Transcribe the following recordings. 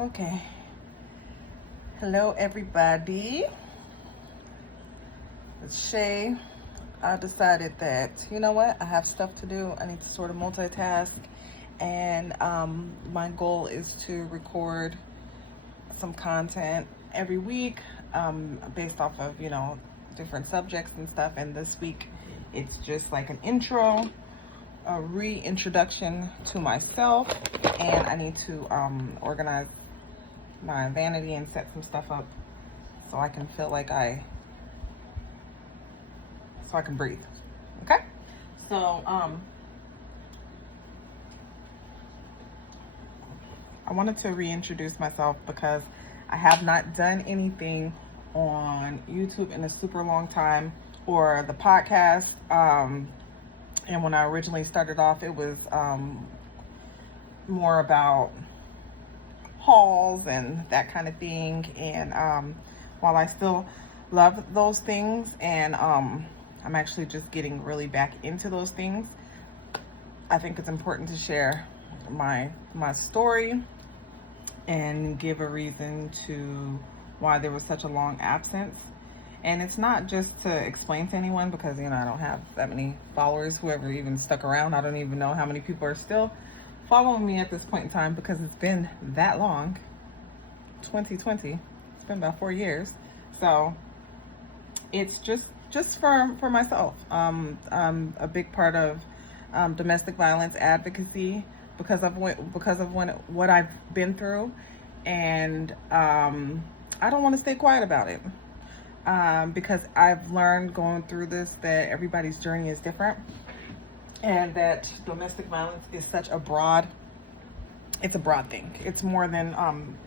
Okay. Hello, everybody. It's Shay. I decided that, you know what, I have stuff to do. I need to sort of multitask. And my goal is to record some content every week based off of, different subjects and stuff. And this week, it's just like an intro, a reintroduction to myself. And I need to organize my vanity and set some stuff up so I can feel like I can breathe. Okay? So I wanted to reintroduce myself because I have not done anything on YouTube in a super long time, or the podcast. And when I originally started off, it was more about hauls and that kind of thing. And while I still love those things, and I'm actually just getting really back into those things, I think it's important to share my story and give a reason to why there was such a long absence. And it's not just to explain to anyone, because I don't have that many followers, whoever even stuck around. I don't even know how many people are still following me at this point in time, because it's been that long. 2020, it's been about 4 years. So it's just for myself. I'm a big part of domestic violence advocacy because of what I've been through, and I don't want to stay quiet about it, because I've learned going through this that everybody's journey is different, and that domestic violence is such a broad thing. It's more than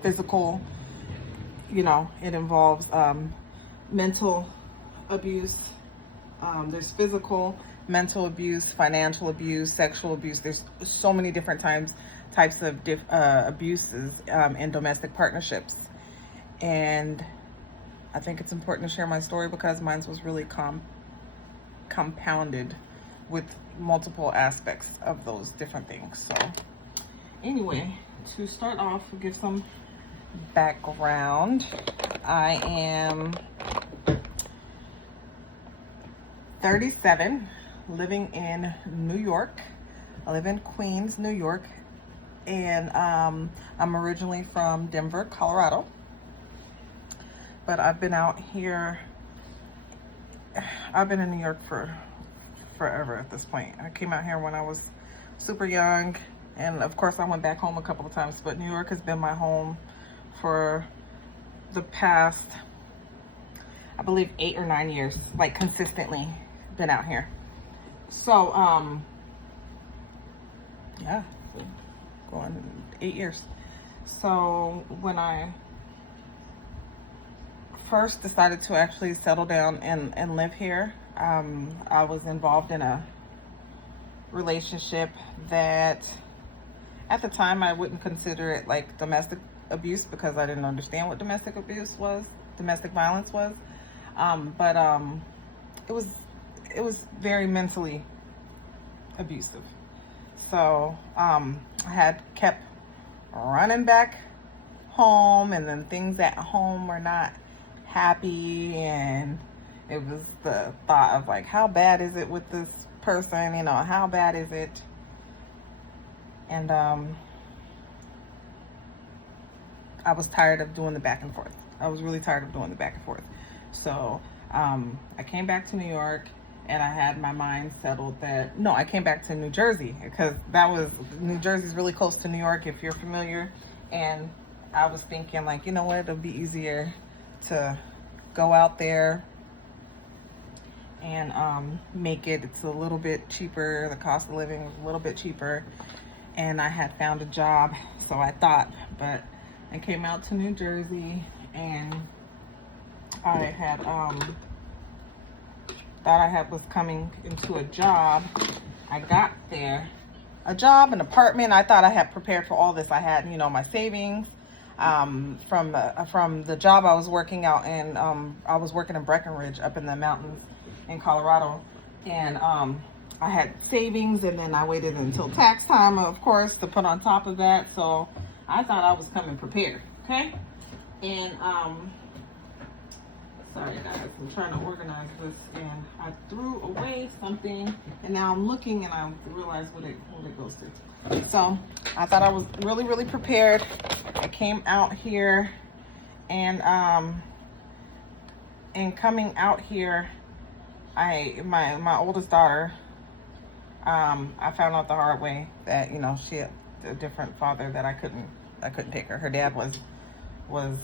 physical. It involves mental abuse. There's physical, mental abuse, financial abuse, sexual abuse. There's so many different types of abuses in domestic partnerships. And I think it's important to share my story because mine was really compounded with multiple aspects of those different things. So anyway, to start off, give some background. I am 37, living in New York. I live in Queens, New York, and I'm originally from Denver, Colorado. But I've been out here, I've been in New York for forever at this point. I came out here when I was super young, and of course I went back home a couple of times, but New York has been my home for the past, I believe, 8 or 9 years, like consistently been out here. So yeah, so going 8 years. So when I first decided to actually settle down and live here, I was involved in a relationship that at the time I wouldn't consider it like domestic abuse, because I didn't understand what domestic violence was. But it was very mentally abusive. So I had kept running back home, and then things at home were not happy, and it was the thought of like, how bad is it with this person? How bad is it? And I was tired of doing the back and forth. I was really tired of doing the back and forth. So I came back to New York, and I had my mind settled that, no, I came back to New Jersey, because New Jersey's really close to New York, if you're familiar. And I was thinking, like, you know what, it'll be easier to go out there and make it. It's a little bit cheaper. The cost of living is a little bit cheaper. And I had found a job, so I thought, but I came out to New Jersey, and I had thought I was coming into a job. I got there, a job, an apartment. I thought I had prepared for all this. I had, my savings from the job I was working out, and I was working in Breckenridge up in the mountains in Colorado, and I had savings, and then I waited until tax time, of course, to put on top of that. So I thought I was coming prepared, okay? And sorry guys, I'm trying to organize this, and I threw away something, and now I'm looking and I realize what it goes to. So I thought I was really prepared. I came out here, and coming out here, my oldest daughter, I found out the hard way that, you know, she had a different father, that I couldn't take her. Her dad was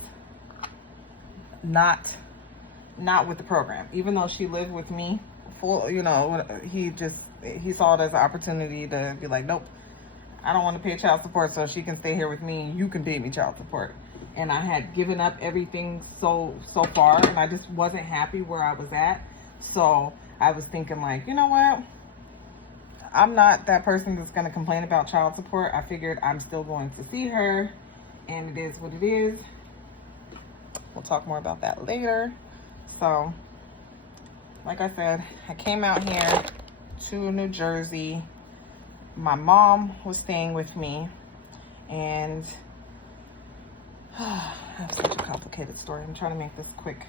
not with the program, even though she lived with me full, you know. He saw it as an opportunity to be like, nope, I don't want to pay child support, so she can stay here with me, you can pay me child support. And I had given up everything so far, and I just wasn't happy where I was at. So I was thinking, like, you know what, I'm not that person that's going to complain about child support. I figured I'm still going to see her, and it is what it is. We'll talk more about that later. So, like I said, I came out here to New Jersey. My mom was staying with me, and I have such a complicated story. I'm trying to make this quick.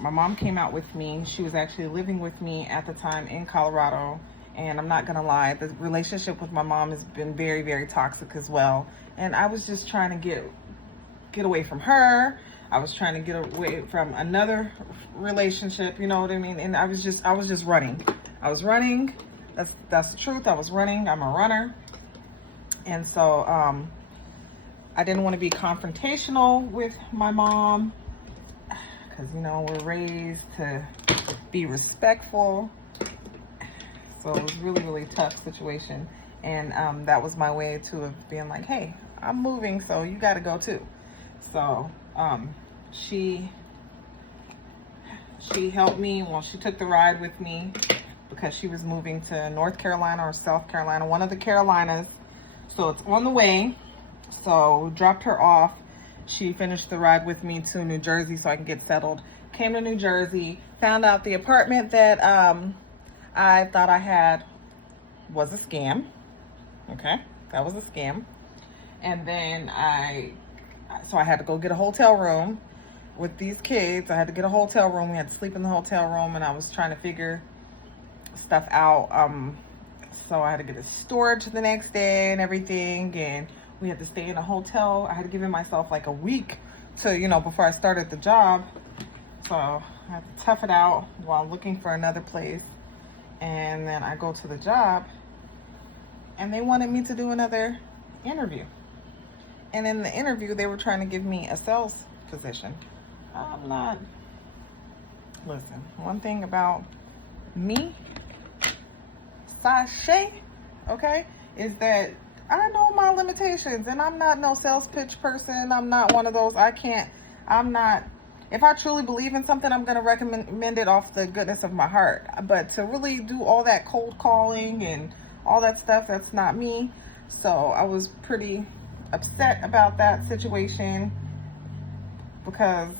My mom came out with me. She was actually living with me at the time in Colorado. And I'm not gonna lie, the relationship with my mom has been very toxic as well. And I was just trying to get away from her. I was trying to get away from another relationship, you know what I mean? And I was just running. I was running. That's the truth. I was running. I'm a runner. And so I didn't want to be confrontational with my mom, because, you know, we're raised to be respectful. So it was really tough situation. And that was my way to being like, hey, I'm moving, so you got to go too. So she helped me. Well, she took the ride with me because she was moving to North Carolina or South Carolina, one of the Carolinas. So it's on the way. So we dropped her off. She finished the ride with me to New Jersey so I can get settled. Came to New Jersey, found out the apartment that I thought I had was a scam. Okay, that was a scam. And then I had to go get a hotel room with these kids. I had to get a hotel room. We had to sleep in the hotel room, and I was trying to figure stuff out. So I had to get a storage the next day and everything, and we had to stay in a hotel. I had given myself like a week to, you know, before I started the job. So I had to tough it out while looking for another place. And then I go to the job, and they wanted me to do another interview. And in the interview, they were trying to give me a sales position. I'm not, listen, one thing about me, Sashay, okay, is that I know my limitations, and I'm not no sales pitch person. I'm not one of those. If I truly believe in something, I'm going to recommend it off the goodness of my heart. But to really do all that cold calling and all that stuff, that's not me. So I was pretty upset about that situation, because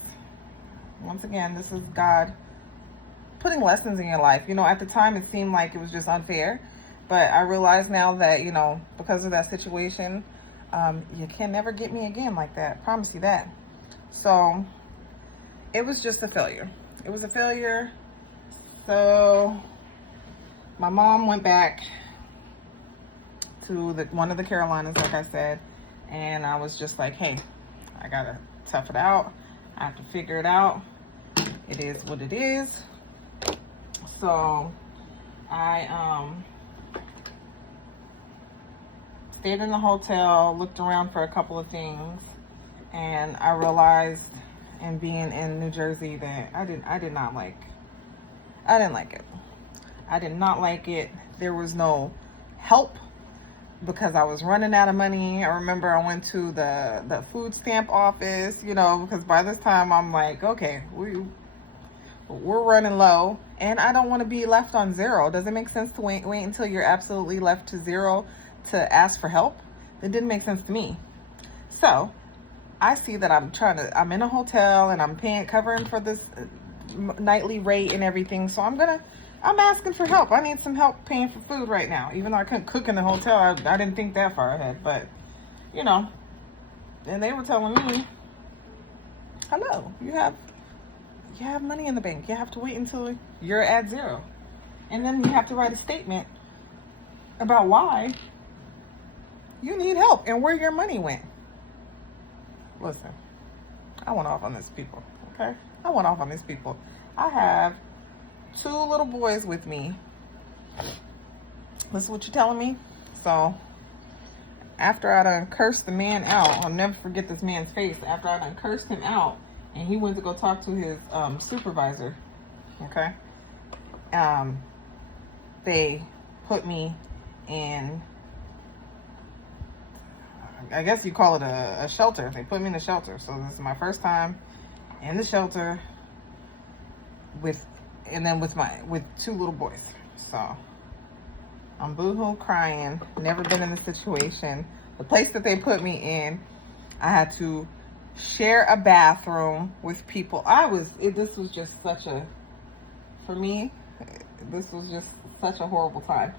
once again, this is God putting lessons in your life. You know, at the time it seemed like it was just unfair, but I realize now that, you know, because of that situation, you can never get me again like that. I promise you that. So it was just a failure. It was a failure. So my mom went back to one of the Carolinas, like I said, and I was just like, hey, I gotta tough it out. I have to figure it out. It is what it is. So I stayed in the hotel, looked around for a couple of things, and I realized, and being in New Jersey, that I didn't like it. I did not like it. There was no help because I was running out of money. I remember I went to the food stamp office, you know, because by this time I'm like, okay, we're running low, and I don't want to be left on zero. Does it make sense to wait until you're absolutely left to zero to ask for help? It didn't make sense to me. So I see that I'm in a hotel, and I'm covering for this nightly rate and everything. So I'm asking for help. I need some help paying for food right now. Even though I couldn't cook in the hotel, I didn't think that far ahead. But you know, and they were telling me, hello, you have money in the bank. You have to wait until you're at zero. And then you have to write a statement about why you need help and where your money went. Listen, I went off on these people, okay? I went off on these people. I have 2 little boys with me. This is what you're telling me? So, after I done cursed the man out, I'll never forget this man's face. After I done cursed him out, and he went to go talk to his supervisor, okay? They put me in, I guess you call it a shelter. They put me in the shelter. So this is my first time in the shelter with 2 little boys. So I'm boohoo crying. Never been in this situation. The place that they put me in, I had to share a bathroom with people. This was just such a, for me, this was just such a horrible time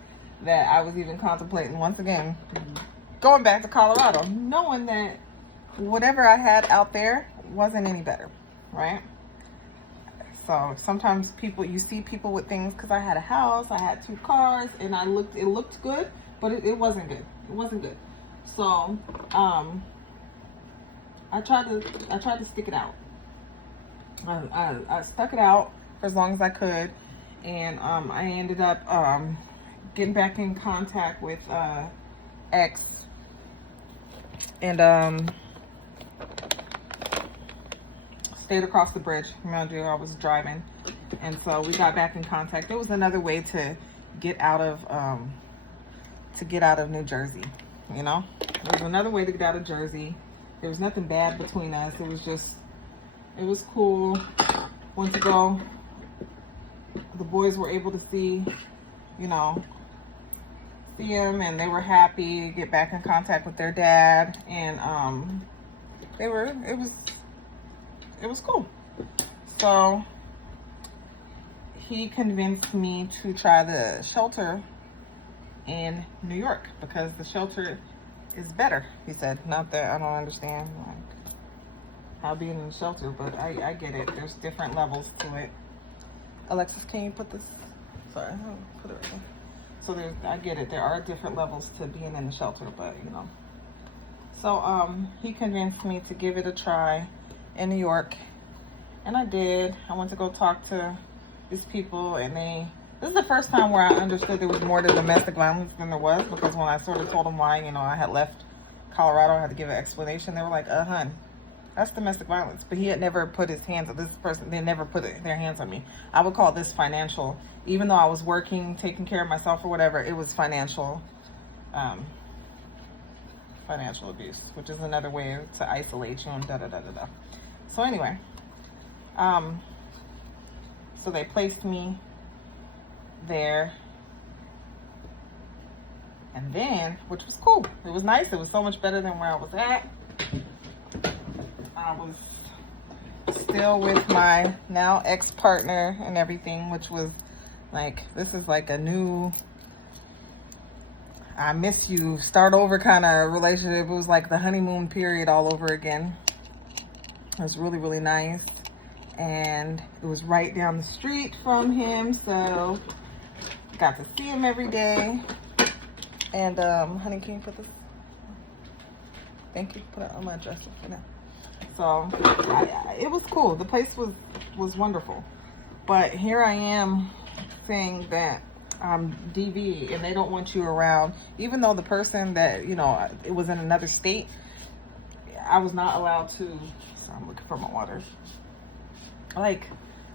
that I was even contemplating once again going back to Colorado, knowing that whatever I had out there wasn't any better, right? So sometimes you see people with things, because I had a house, I had 2 cars, and it looked good, but it wasn't good. It wasn't good. So I tried to stick it out. I stuck it out for as long as I could, and I ended up getting back in contact with ex, and stayed across the bridge. Mind you, I was driving, and so we got back in contact. It was another way to get out of New Jersey. You know, there was another way to get out of Jersey. There was nothing bad between us. It was cool. Went to go. The boys were able to see him, and they were happy. Get back in contact with their dad, and it was cool. So he convinced me to try the shelter in New York, because the shelter is better, he said. Not that I don't understand how being in the shelter, but I get it. There's different levels to it. Alexis, can you put this? Sorry, I'll put it right there. So I get it. There are different levels to being in the shelter, but So he convinced me to give it a try in New York, and I did. I went to go talk to these people, and this is the first time where I understood there was more to domestic violence than there was, because when I sort of told them why, I had left Colorado, I had to give an explanation. They were like, hun, that's domestic violence. But he had never put his hands on this person. They never put their hands on me. I would call this financial. Even though I was working, taking care of myself or whatever, it was financial abuse, which is another way to isolate you and da-da-da-da-da. So anyway, so they placed me there, and then, which was cool. It was nice. It was so much better than where I was at. I was still with my now ex-partner and everything, which was like, this is like a new, I miss you, start over kind of relationship. It was like the honeymoon period all over again. It was really, really nice. And it was right down the street from him, so got to see him every day. And honey, can you put this? Thank you. Put it on my dresser for now. So it was cool. The place was wonderful. But here I am saying that I'm DV and they don't want you around, even though the person that it was in another state. I was not allowed to. So I'm looking for my water. Like,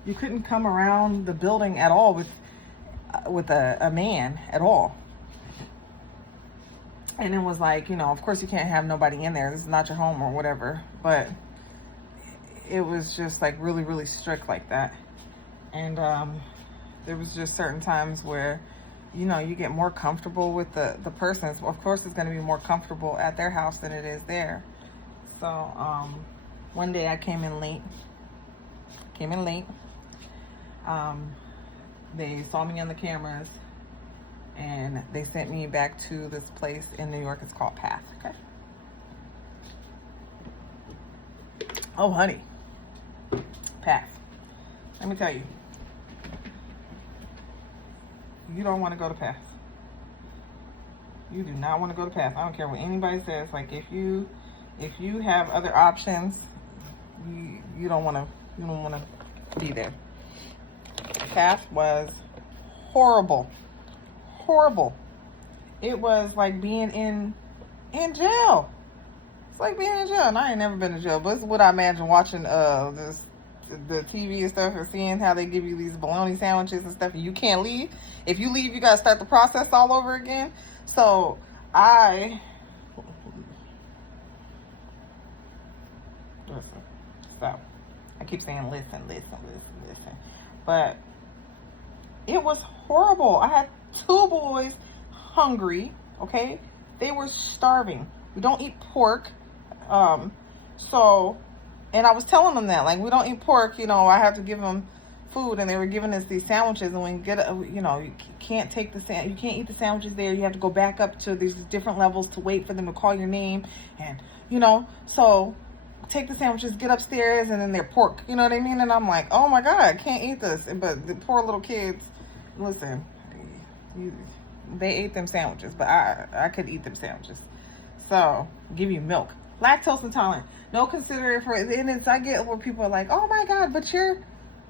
you couldn't come around the building at all with a man at all. And it was like, of course you can't have nobody in there. This is not your home or whatever. But it was just like really, really strict like that. And there was just certain times where, you get more comfortable with the persons. Of course it's going to be more comfortable at their house than it is there. So one day I came in late. They saw me on the cameras, and they sent me back to this place in New York. It's called Path. Okay. Oh, honey. Pass. Let me tell you. You don't want to go to pass. You do not want to go to pass. I don't care what anybody says. Like, if you have other options, you don't want to be there. Pass was horrible. Horrible. It was like being in jail. It's like being in jail. And I ain't never been to jail, but it's what I imagine watching the TV and stuff, and seeing how they give you these bologna sandwiches and stuff, and you can't leave. If you leave, you gotta start the process all over again. So I keep saying listen, but it was horrible. I had 2 boys hungry. Okay, they were starving. We don't eat pork, and I was telling them that, like, we don't eat pork, I have to give them food, and they were giving us these sandwiches, and when you get, you can't eat the sandwiches there. You have to go back up to these different levels to wait for them to call your name, and, so take the sandwiches, get upstairs, and then they're pork, you know what I mean? And I'm like, oh my God, I can't eat this. But the poor little kids, listen, they ate them sandwiches, but I could eat them sandwiches. So, give you milk. Lactose intolerant. No considerate for it. And I get where people are like, oh my God, but you're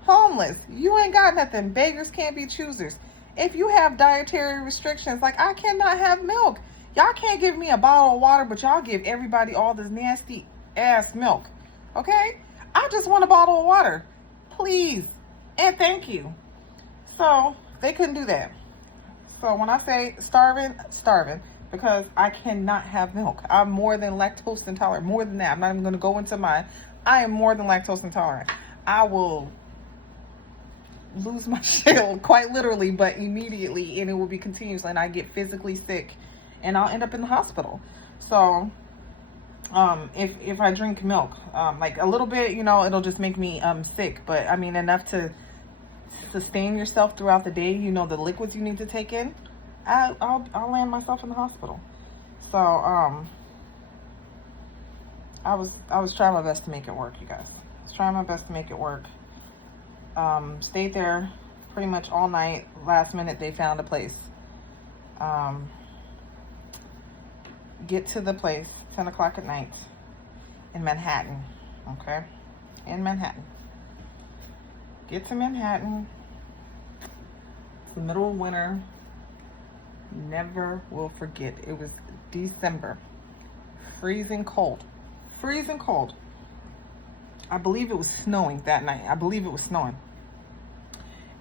homeless. You ain't got nothing. Beggars can't be choosers. If you have dietary restrictions, like, I cannot have milk. Y'all can't give me a bottle of water, but y'all give everybody all this nasty ass milk. Okay? I just want a bottle of water. Please. And thank you. So, they couldn't do that. So, when I say starving, because I cannot have milk. I'm more than lactose intolerant. More than that. I'm not even going to go into I am more than lactose intolerant. I will lose my shit, quite literally, but immediately, and it will be continuous, and I get physically sick, and I'll end up in the hospital. So, if I drink milk, like a little bit, it'll just make me sick, but I mean enough to sustain yourself throughout the day. The liquids you need to take in. I'll land myself in the hospital. So I was trying my best to make it work, you guys. I was trying my best to make it work. Stayed there pretty much all night. Last minute they found a place. Get to the place 10 o'clock at night in Manhattan. Okay, in Manhattan. Get to Manhattan. It's the middle of winter. Never will forget. It was December. Freezing cold. Freezing cold. I believe it was snowing that night. I believe it was snowing.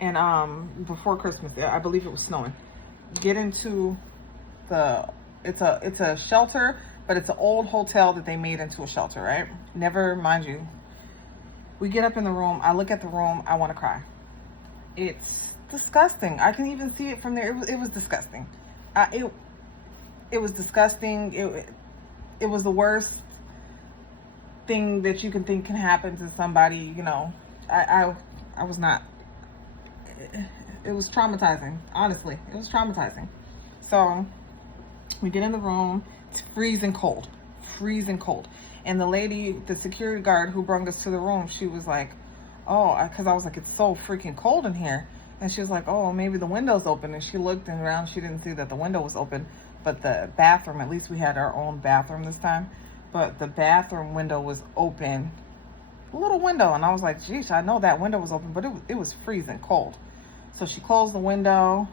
And before Christmas, I believe it was snowing. Get into it's a shelter, but it's an old hotel that they made into a shelter, right? Never mind you. We get up in the room. I look at the room. I want to cry. It's disgusting. I can even see it from there. It was disgusting. It was disgusting. It was the worst thing that you can think can happen to somebody. I was not. It was traumatizing. Honestly, it was traumatizing. So we get in the room. It's freezing cold. Freezing cold. And the lady, the security guard who brought us to the room, she was like, oh, because I was like, it's so freaking cold in here. And she was like, oh, maybe the window's open. And she looked around. She didn't see that the window was open. But the bathroom, at least we had our own bathroom this time. But the bathroom window was open. A little window. And I was like, geez, I know that window was open. But it was freezing cold. So she closed the window.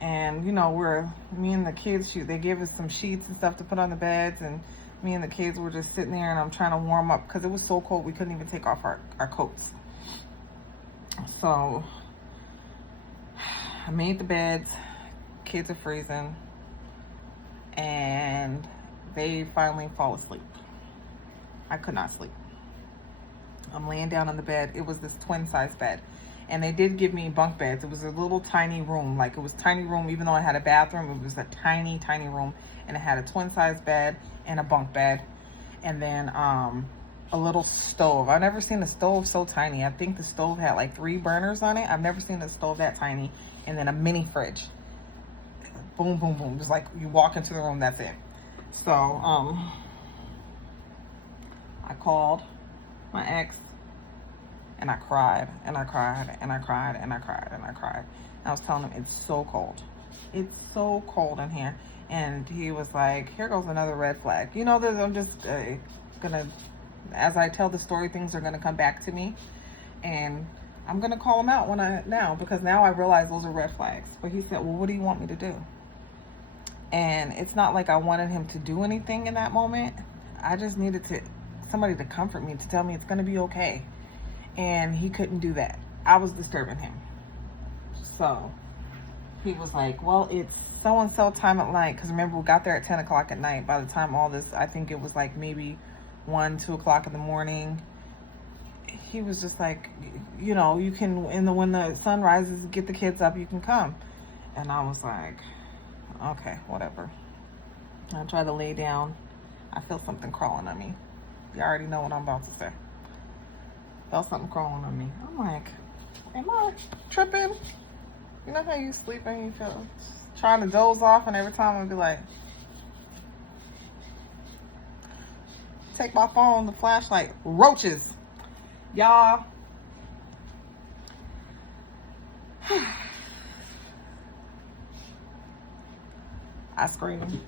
And, me and the kids, they gave us some sheets and stuff to put on the beds. And me and the kids were just sitting there. And I'm trying to warm up. Because it was so cold, we couldn't even take off our coats. So I made the beds. Kids are freezing. And they finally fall asleep. I could not sleep. I'm laying down on the bed. It was this twin size bed. And they did give me bunk beds. It was a little tiny room. Like, it was a tiny room. Even though I had a bathroom, it was a tiny, tiny room. And it had a twin size bed and a bunk bed. And then a little stove. I've never seen a stove so tiny. I think the stove had like 3 burners on it. I've never seen a stove that tiny. And then a mini fridge. Boom, boom, boom. Just like you walk into the room, that's it. So I called my ex, and I cried and I cried and I cried and I cried and I cried. And I was telling him it's so cold. It's so cold in here. And he was like, here goes another red flag. You know, I'm just gonna, as I tell the story, things are gonna come back to me. And I'm gonna call him out because now I realize those are red flags. But he said, well, what do you want me to do? And it's not like I wanted him to do anything in that moment. I just needed somebody to comfort me, to tell me it's gonna be okay. And he couldn't do that. I was disturbing him. So he was like, well, it's so-and-so time at night. Because remember, we got there at 10 o'clock at night. By the time all this, I think it was like maybe 1, 2 o'clock in the morning. He was just like, you know, you can, when the sun rises, get the kids up, you can come. And I was like, okay, whatever. I tried to lay down. I feel something crawling on me. You already know what I'm about to say. Felt something crawling on me. I'm like, am I tripping? You know how you sleep and you feel trying to doze off, and every time I'd be like, take my phone, the flashlight, roaches. Y'all. I screamed.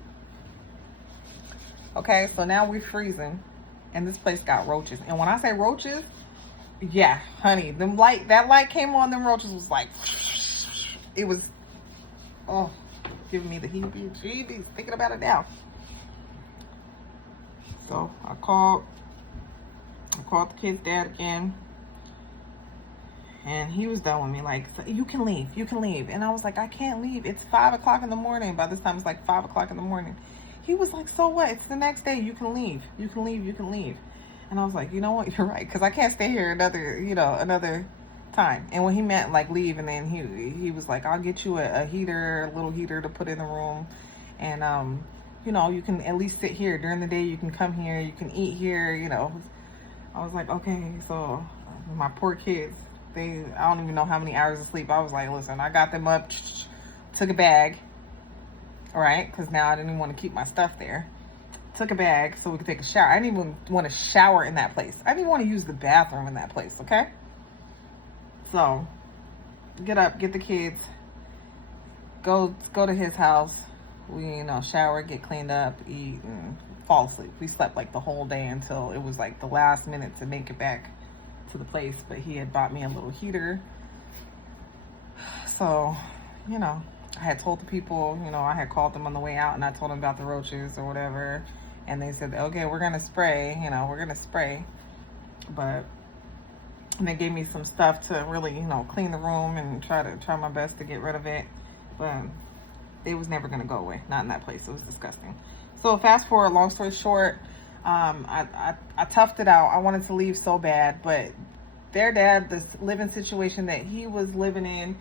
Okay, so now we're freezing, and this place got roaches. And when I say roaches, yeah, honey, that light came on, them roaches was like, it was, oh, giving me the heebie-jeebies, thinking about it now. So I called the kid's dad again, and he was done with me, like, you can leave. And I was like, I can't leave. It's 5 o'clock in the morning. By this time, it's like 5 o'clock in the morning. He was like, so what? It's the next day. You can leave. And I was like, you know what? You're right. Because I can't stay here another time. And when he meant like leave, and then he was like, I'll get you a little heater to put in the room. And, you know, you can at least sit here during the day. You can come here. You can eat here, you know. I was like, okay. So my poor kids, I don't even know how many hours of sleep. I was like, listen, I got them up, took a bag. All right, because now I didn't even want to keep my stuff there. Took a bag so we could take a shower. I didn't even want to shower in that place. I didn't even want to use the bathroom in that place, okay? So, get up, get the kids, go to his house. We, you know, shower, get cleaned up, eat, and fall asleep. We slept like the whole day until it was like the last minute to make it back to the place. But he had bought me a little heater. So, you know, I had told the people, you know, I had called them on the way out, and I told them about the roaches or whatever. And they said, okay, we're going to spray, But and they gave me some stuff to really, you know, clean the room and try my best to get rid of it. But it was never going to go away. Not in that place. It was disgusting. So fast forward, long story short, I toughed it out. I wanted to leave so bad. But their dad, this living situation that he was living in,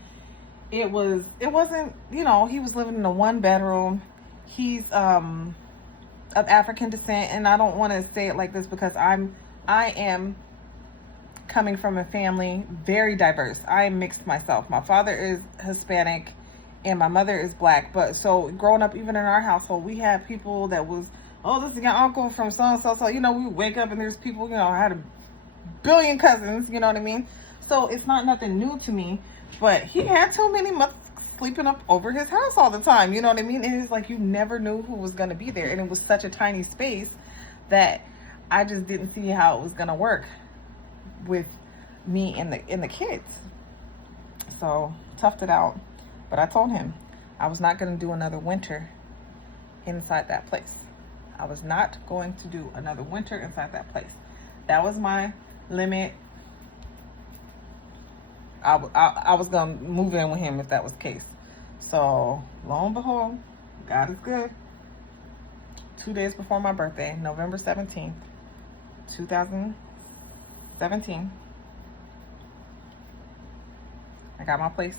it wasn't, you know, he was living in a 1-bedroom. He's of African descent, and I don't want to say it like this because I am coming from a family very diverse. I am mixed myself. My father is Hispanic and my mother is Black. But so growing up, even in our household, we had people that was, oh, this is your uncle from so and so. So, you know, we wake up and there's people, you know, I had a billion cousins, you know what I mean? So it's not nothing new to me. But he had too many mothers sleeping up over his house all the time. You know what I mean? And it's like you never knew who was going to be there. And it was such a tiny space that I just didn't see how it was going to work with me and the kids. So toughed it out. But I told him I was not going to do another winter inside that place. I was not going to do another winter inside that place. That was my limit. I was going to move in with him if that was the case. So, lo and behold, God is good. 2 days before my birthday, November 17th, 2017, I got my place.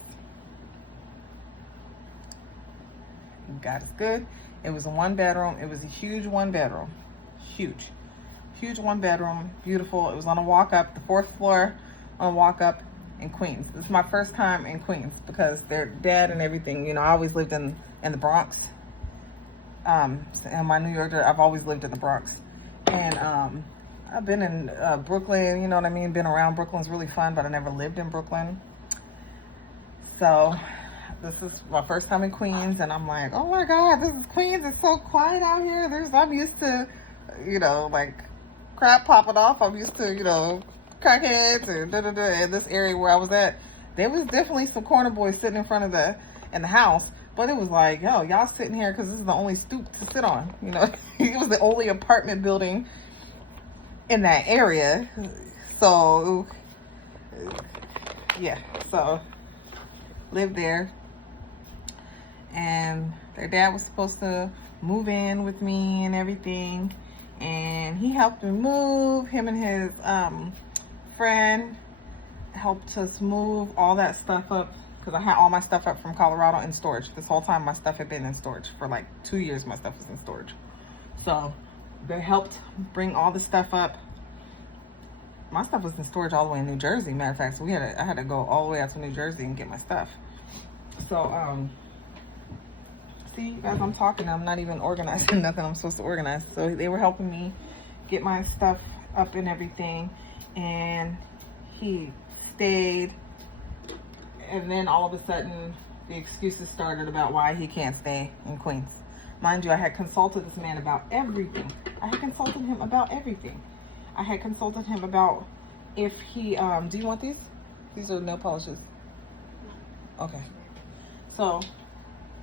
God is good. It was a 1-bedroom. It was a huge 1-bedroom. Huge 1-bedroom. Beautiful. It was on a walk up, the 4th floor on a walk up. In Queens. This is my first time in Queens because their dad and everything, you know, I always lived in the Bronx. And my New Yorker, I've always lived in the Bronx. And I've been in Brooklyn, you know what I mean? Been around. Brooklyn's really fun, but I never lived in Brooklyn. So this is my first time in Queens, and I'm like, oh my God, this is Queens. It's so quiet out here. I'm used to, you know, like crap popping off. I'm used to, you know, crackheads or da-da-da. In this area where I was at, there was definitely some corner boys sitting in front of in the house. But it was like, yo, y'all sitting here because this is the only stoop to sit on. You know, it was the only apartment building in that area. So, yeah. So, lived there. And their dad was supposed to move in with me and everything. And he helped me move. Him and his friend helped us move all that stuff up. Because I had all my stuff up from Colorado in storage. This whole time my stuff had been in storage. For like 2 years my stuff was in storage. So they helped bring all the stuff up. My stuff was in storage all the way in New Jersey. Matter of fact, so I had to go all the way out to New Jersey and get my stuff. So see, you guys, I'm talking. I'm not even organizing nothing I'm supposed to organize. So they were helping me get my stuff up and everything. And he stayed. And then all of a sudden, the excuses started about why he can't stay in Queens. Mind you, I had consulted this man about everything. I had consulted him about everything. I had consulted him about if he, do you want these? These are nail polishes. Okay. So,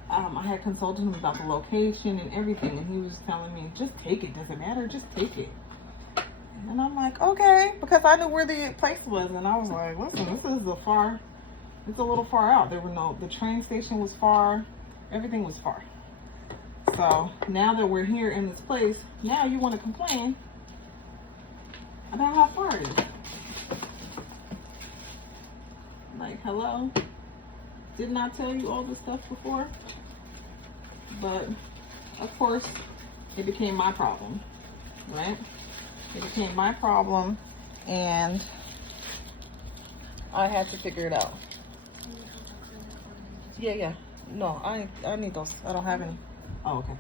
I had consulted him about the location and everything, and he was telling me, just take it, doesn't matter, just take it. And I'm like, okay, because I knew where the place was, and I was like, listen, it's a little far out. The train station was far, everything was far. So now that we're here in this place, now you want to complain about how far it is. Like, hello? Didn't I tell you all this stuff before? But of course, it became my problem, right? It became my problem, and I had to figure it out. Yeah. No, I need those. I don't have any. Oh, okay.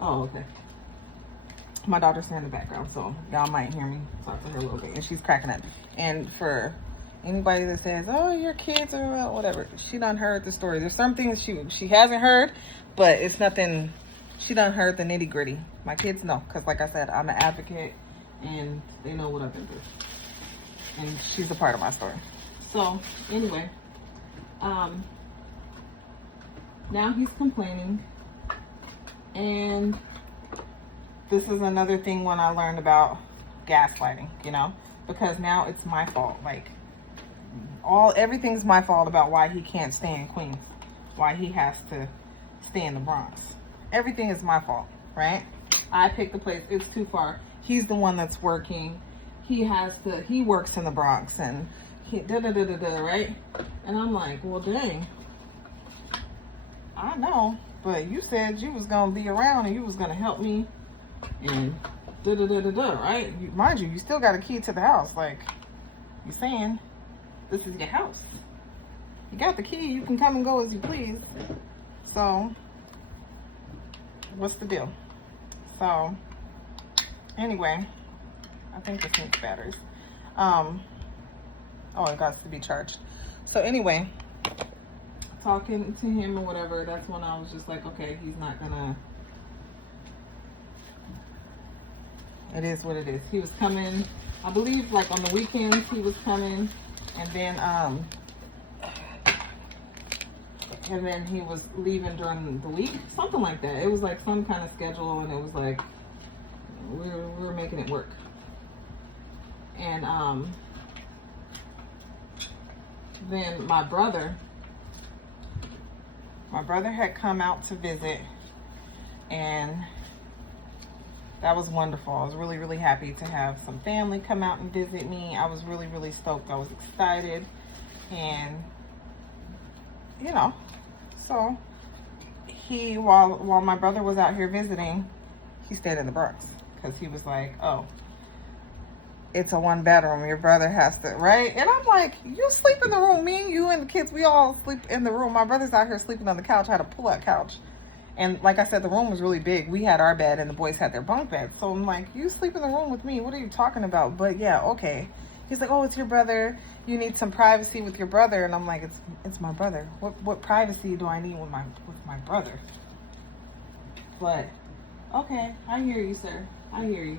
Oh, okay. My daughter's in the background, so y'all might hear me talk to her a little bit. And she's cracking up. And for anybody that says, oh, your kids or whatever, she done heard the story. There's some things she hasn't heard, but it's nothing. She done heard the nitty gritty. My kids know, because like I said, I'm an advocate, and they know what I've been through. And she's a part of my story. So anyway, now he's complaining, and this is another thing when I learned about gaslighting, you know, because now it's my fault. Like, everything's my fault about why he can't stay in Queens, why he has to stay in the Bronx. Everything is my fault, right? I picked the place. It's too far. He's the one that's working. He works in the Bronx, and right? And I'm like, well, dang. I know, but you said you was gonna be around and you was gonna help me, and right? Mind you, you still got a key to the house. Like, you saying this is your house. You got the key. You can come and go as you please. So, what's the deal? So, anyway, I think this needs batteries. Oh, it got to be charged. So anyway, talking to him or whatever, that's when I was just like, okay, he's not gonna, it is what it is. He was coming, I believe, like on the weekends he was coming, and then he was leaving during the week, something like that. It was like some kind of schedule, and it was like we were making it work. And then my brother had come out to visit, and that was wonderful. I was really, really happy to have some family come out and visit me. I was really, really stoked. I was excited, and you know, so while my brother was out here visiting, he stayed in the Bronx, because he was like, oh, it's a 1-bedroom. Your brother has to, right? And I'm like, you sleep in the room. Me and you and the kids, we all sleep in the room. My brother's out here sleeping on the couch. I had a pull-out couch. And like I said, the room was really big. We had our bed and the boys had their bunk bed. So I'm like, you sleep in the room with me. What are you talking about? But yeah, okay. He's like, oh, it's your brother. You need some privacy with your brother. And I'm like, it's my brother. What privacy do I need with my brother? But okay, I hear you, sir. I hear you.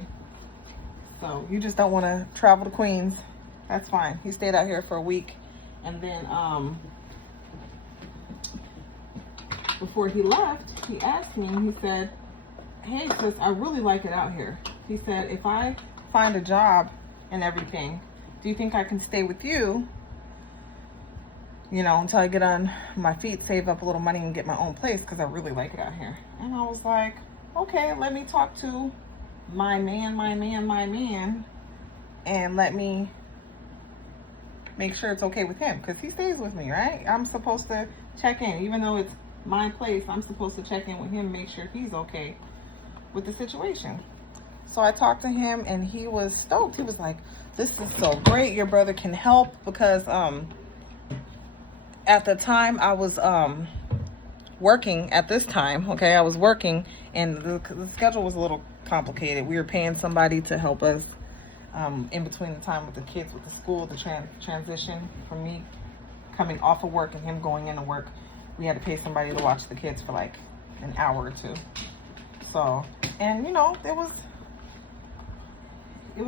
So you just don't want to travel to Queens. That's fine. He stayed out here for a week. And then before he left, he asked me, he said, hey, sis, I really like it out here. He said, if I find a job and everything, do you think I can stay with you, you know, until I get on my feet, save up a little money and get my own place, because I really like it out here. And I was like, okay, let me talk to my man, and let me make sure it's okay with him, because he stays with me, right? I'm supposed to check in, even though it's my place. I'm supposed to check in with him, make sure he's okay with the situation. So I talked to him and he was stoked. He was like, this is so great, your brother can help, because at the time I was working. At this time, okay, I was working, and the schedule was a little complicated. We were paying somebody to help us in between the time with the kids with the school, the transition from me coming off of work and him going into work. We had to pay somebody to watch the kids for like an hour or two. So, and you know, it was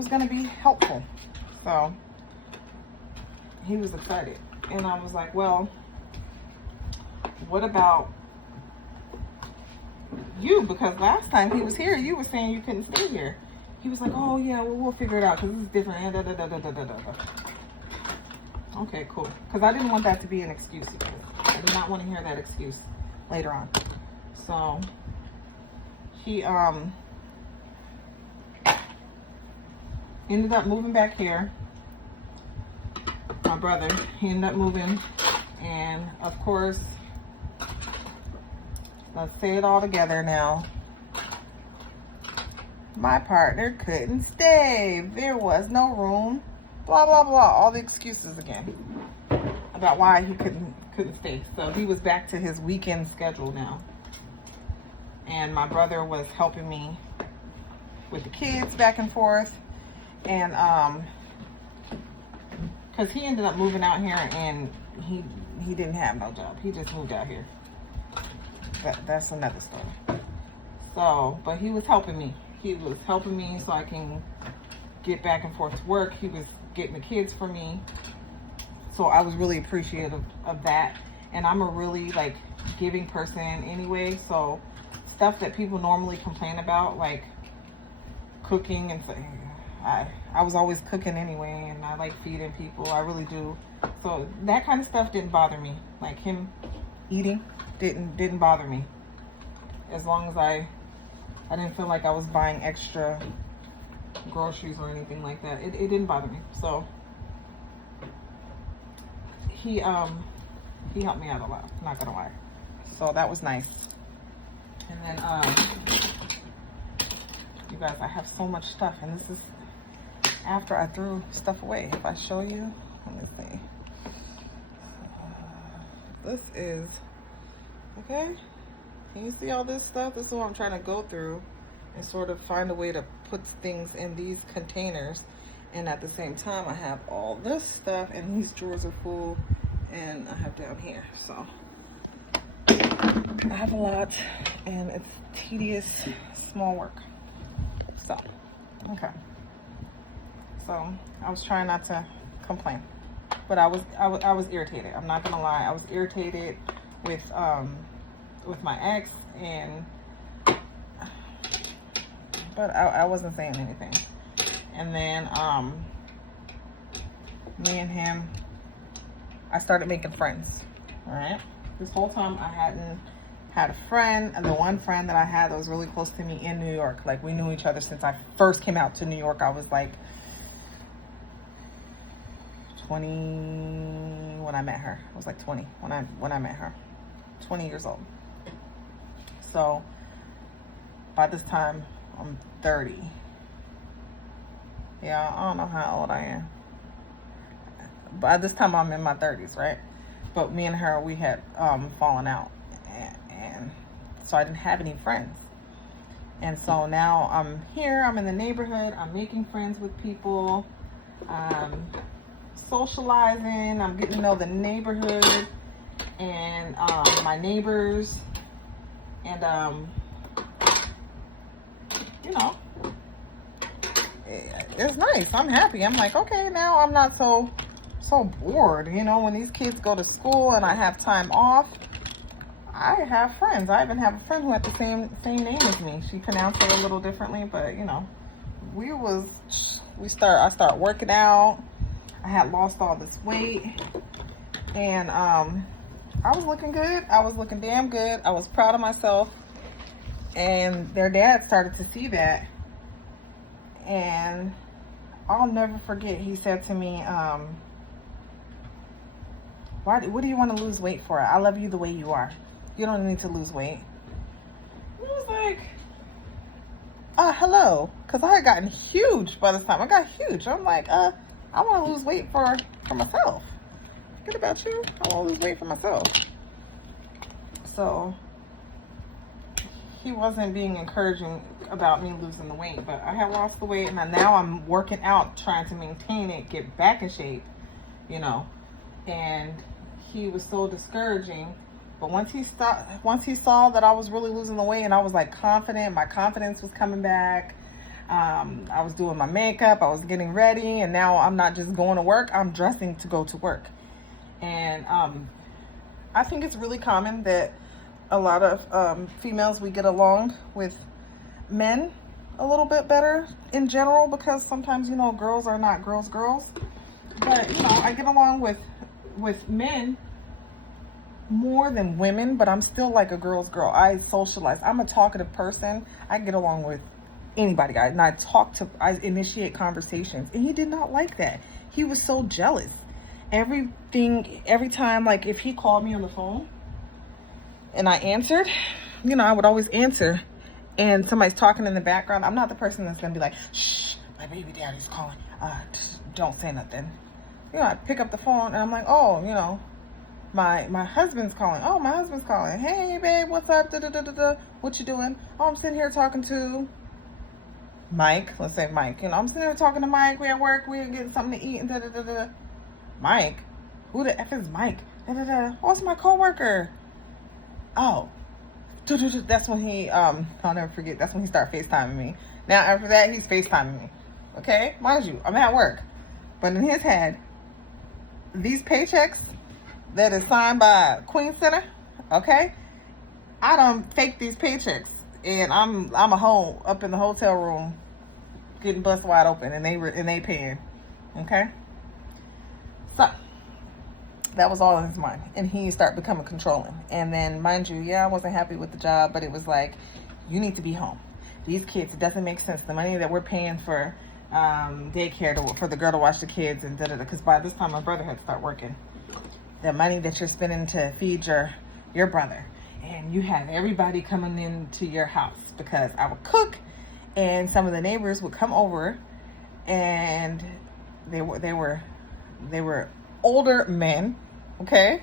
going to be helpful. So he was excited, and I was like, well, what about you? Because last time he was here, you were saying you couldn't stay here. He was like, oh yeah, well, we'll figure it out, because this is different. Okay, cool. Because I didn't want that to be an excuse. I did not want to hear that excuse later on. So he ended up moving back here. My brother, he ended up moving, and of course, let's say it all together now. My partner couldn't stay. There was no room. Blah blah blah. All the excuses again about why he couldn't stay. So he was back to his weekend schedule now. And my brother was helping me with the kids back and forth. And because he ended up moving out here, and he didn't have no job. He just moved out here. That's another story. So, but he was helping me. He was helping me so I can get back and forth to work. He was getting the kids for me. So I was really appreciative of that. And I'm a really like giving person anyway. So stuff that people normally complain about, like cooking and I was always cooking anyway, and I like feeding people. I really do. So that kind of stuff didn't bother me. Like him eating didn't bother me. As long as I didn't feel like I was buying extra groceries or anything like that. It didn't bother me. So he helped me out a lot, not gonna lie. So that was nice. And then you guys, I have so much stuff, and this is after I threw stuff away. If I show you, let me see. This is okay. Can you see all this stuff? This is what I'm trying to go through and sort of find a way to put things in these containers. And at the same time, I have all this stuff, and these drawers are full, and I have down here. So I have a lot, and it's tedious, small work. So, okay. So I was trying not to complain, but I was irritated. I'm not gonna lie. I was irritated with my ex, and but I wasn't saying anything. And then me and him, I started making friends. All right. This whole time I hadn't had a friend, and the one friend that I had that was really close to me in New York. Like, we knew each other since I first came out to New York. I was like 20 when I met her. I was like 20 when I met her. 20 years old. So by this time I'm 30. Yeah, I don't know how old I am. By this time I'm in my 30s, right? But me and her, we had fallen out, and so I didn't have any friends. And so now I'm here, I'm in the neighborhood, I'm making friends with people, socializing, I'm getting to know the neighborhood and my neighbors, and you know, it's nice. I'm happy. I'm like, okay, now I'm not so bored. You know, when these kids go to school and I have time off, I have friends. I even have a friend who had the same name as me. She pronounced it a little differently, but you know, I start working out. I had lost all this weight, and I was looking good. I was looking damn good. I was proud of myself, and their dad started to see that, and I'll never forget. He said to me, what do you want to lose weight for? I love you the way you are. You don't need to lose weight. I was like, hello. Because I had gotten huge by this time. I got huge. I'm like, I want to lose weight for myself. Forget about you. I want to lose weight for myself. So he wasn't being encouraging about me losing the weight. But I had lost the weight. And now I'm working out, trying to maintain it, get back in shape, you know. And he was so discouraging. But once he saw that I was really losing the weight and I was like confident, my confidence was coming back. I was doing my makeup, I was getting ready, and now I'm not just going to work, I'm dressing to go to work. And I think it's really common that a lot of females, we get along with men a little bit better in general, because sometimes, you know, girls are not girls. But, you know, I get along with men more than women, but I'm still like a girl's girl. I socialize. I'm a talkative person. I get along with anybody. I initiate conversations, and he did not like that. He was so jealous. Every time, like if he called me on the phone and I answered, you know, I would always answer, and somebody's talking in the background, I'm not the person that's gonna be like, shh, my baby daddy's calling, don't say nothing. You know, I pick up the phone and I'm like, oh, you know, my husband's calling. Oh, my husband's calling. Hey, babe, what's up? What you doing? Oh, I'm sitting here talking to Mike. Let's say Mike. You know, I'm sitting here talking to Mike. We at work. We're getting something to eat. And Mike? Who the F is Mike? Oh, it's my coworker. Oh. That's when he, I'll never forget. That's when he started FaceTiming me. Now, after that, he's FaceTiming me. Okay? Mind you, I'm at work. But in his head, these paychecks that is signed by Queen Center, okay? I done fake these paychecks, and I'm a home up in the hotel room getting bust wide open, and they paying, okay? So that was all in his mind, and he started becoming controlling. And then, mind you, yeah, I wasn't happy with the job, but it was like, you need to be home. These kids, it doesn't make sense. The money that we're paying for daycare for the girl to watch the kids and because by this time my brother had to start working. The money that you're spending to feed your brother, and you have everybody coming into your house, because I would cook, and some of the neighbors would come over, and they were older men, okay,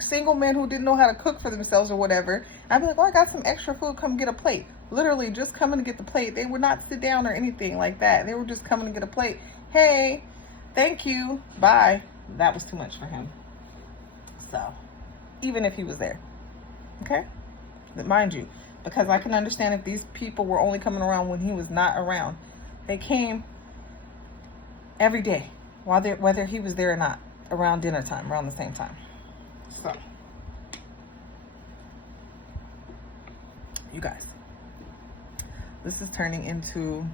single men who didn't know how to cook for themselves or whatever. I'd be like, oh, I got some extra food, come get a plate. Literally just coming to get the plate. They would not sit down or anything like that. They were just coming to get a plate. Hey, thank you, bye. That was too much for him. So, even if he was there, okay? But mind you, because I can understand if these people were only coming around when he was not around. They came every day, whether he was there or not, around dinner time, around the same time. So, you guys, this is turning into,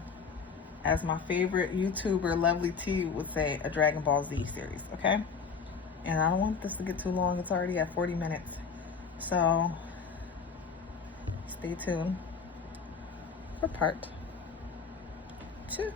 as my favorite YouTuber, Lovely T, would say, a Dragon Ball Z series, okay? And I don't want this to get too long. It's already at 40 minutes. So, stay tuned for part 2.